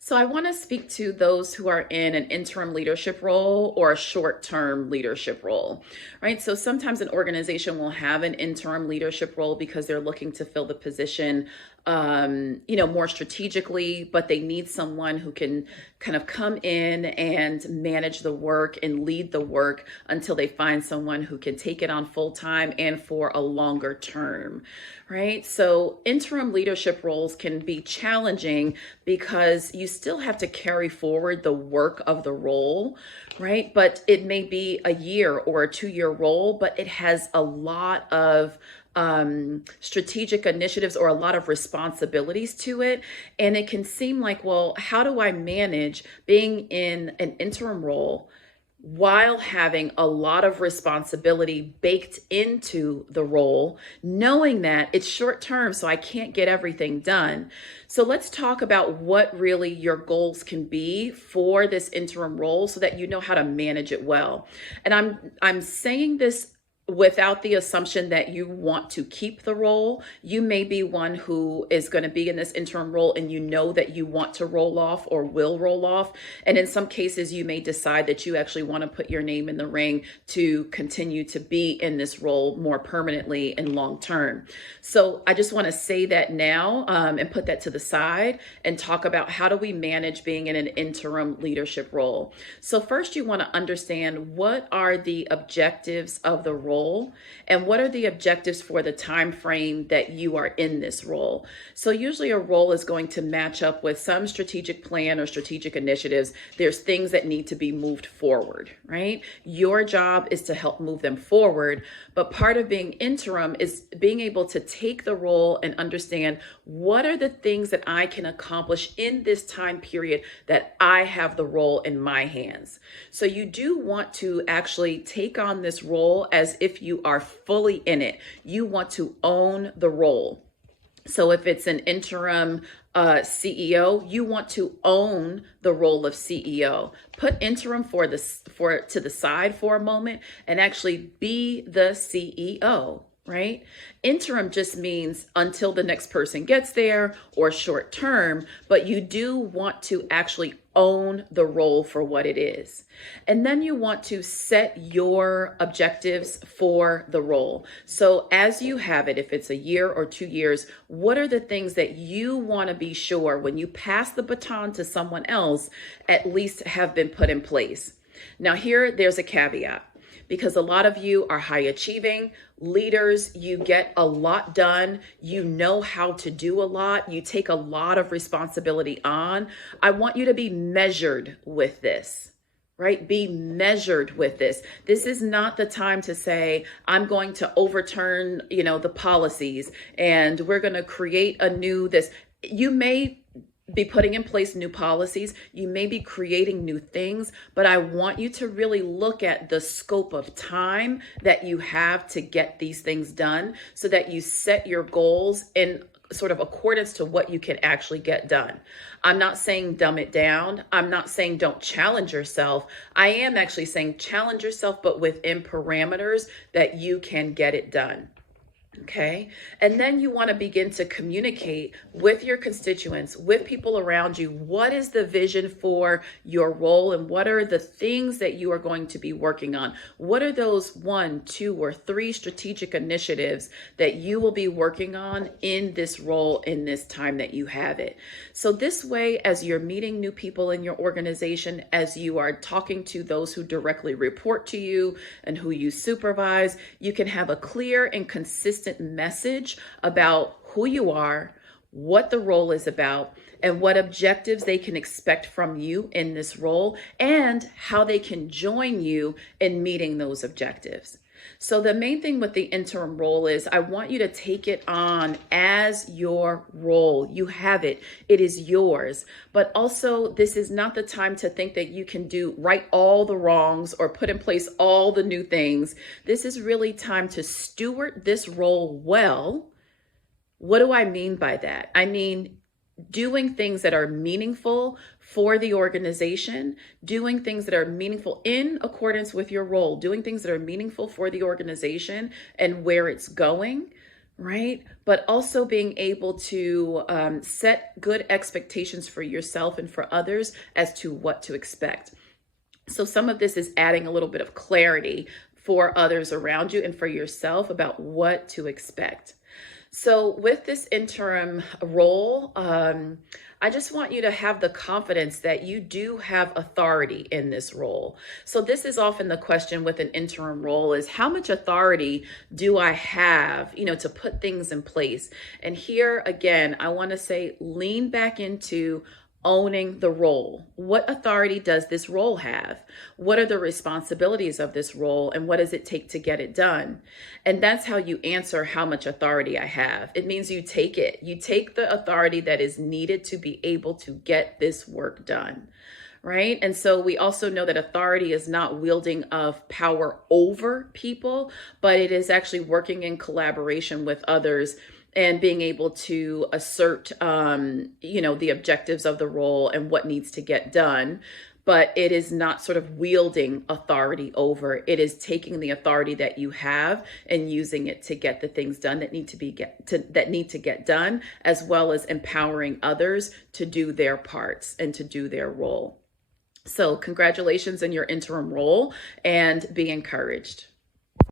So I want to speak to those who are in an interim leadership role or a short-term leadership role, right? So sometimes an organization will have an interim leadership role because they're looking to fill the position, more strategically, but they need someone who can kind of come in and manage the work and lead the work until they find someone who can take it on full time and for a longer term, right? So interim leadership roles can be challenging because you still have to carry forward the work of the role, right? But it may be a year or a 2-year role, but it has a lot of strategic initiatives or a lot of responsibilities to it. And it can seem like, well, how do I manage being in an interim role while having a lot of responsibility baked into the role, knowing that it's short term, so I can't get everything done? So let's talk about what really your goals can be for this interim role so that you know how to manage it well. And I'm saying this without the assumption that you want to keep the role. You may be one who is going to be in this interim role and you know that you want to roll off or will roll off. And in some cases, you may decide that you actually want to put your name in the ring to continue to be in this role more permanently and long term. So I just want to say that now and put that to the side and talk about how do we manage being in an interim leadership role. So first, you want to understand what are the objectives of the role and what are the objectives for the time frame that you are in this role. So usually a role is going to match up with some strategic plan or strategic initiatives. There's things that need to be moved forward, right? Your job is to help move them forward, but part of being interim is being able to take the role and understand what are the things that I can accomplish in this time period that I have the role in my hands. So you do want to actually take on this role as if you are fully in it. You want to own the role. So if it's an interim CEO, you want to own the role of CEO. Put interim to the side for a moment and actually be the CEO. Right? Interim just means until the next person gets there or short term, but you do want to actually own the role for what it is. And then you want to set your objectives for the role. So as you have it, if it's a year or 2 years, what are the things that you want to be sure when you pass the baton to someone else, at least have been put in place? Now there's a caveat. Because a lot of you are high achieving leaders, you get a lot done, you know how to do a lot, you take a lot of responsibility on. I want you to be measured with this, right? Be measured with this. This is not the time to say, I'm going to overturn, the policies and we're going to create this. You may be putting in place new policies. You may be creating new things, but I want you to really look at the scope of time that you have to get these things done so that you set your goals in sort of accordance to what you can actually get done. I'm not saying dumb it down. I'm not saying don't challenge yourself. I am actually saying challenge yourself, but within parameters that you can get it done. Okay. And then you want to begin to communicate with your constituents, with people around you. What is the vision for your role and what are the things that you are going to be working on? What are those 1, 2, or 3 strategic initiatives that you will be working on in this role in this time that you have it? So this way, as you're meeting new people in your organization, as you are talking to those who directly report to you and who you supervise, you can have a clear and consistent message about who you are, what the role is about, and what objectives they can expect from you in this role, and how they can join you in meeting those objectives. So the main thing with the interim role is I want you to take it on as your role. You have it. It is yours. But also, this is not the time to think that you can right all the wrongs or put in place all the new things. This is really time to steward this role well. What do I mean by that? I mean, doing things that are meaningful for the organization, doing things that are meaningful in accordance with your role, doing things that are meaningful for the organization and where it's going, right? But also being able to set good expectations for yourself and for others as to what to expect. So some of this is adding a little bit of clarity for others around you and for yourself about what to expect. So with this interim role, I just want you to have the confidence that you do have authority in this role. So this is often the question with an interim role is how much authority do I have, to put things in place? And here again, I want to say lean back into owning the role. What authority does this role have? What are the responsibilities of this role and what does it take to get it done? And that's how you answer how much authority I have. It means you take it. You take the authority that is needed to be able to get this work done. Right. And so we also know that authority is not wielding of power over people, but it is actually working in collaboration with others and being able to assert, the objectives of the role and what needs to get done. But it is not sort of wielding authority over. It is taking the authority that you have and using it to get the things done that need to get done, as well as empowering others to do their parts and to do their role. So congratulations in your interim role and be encouraged.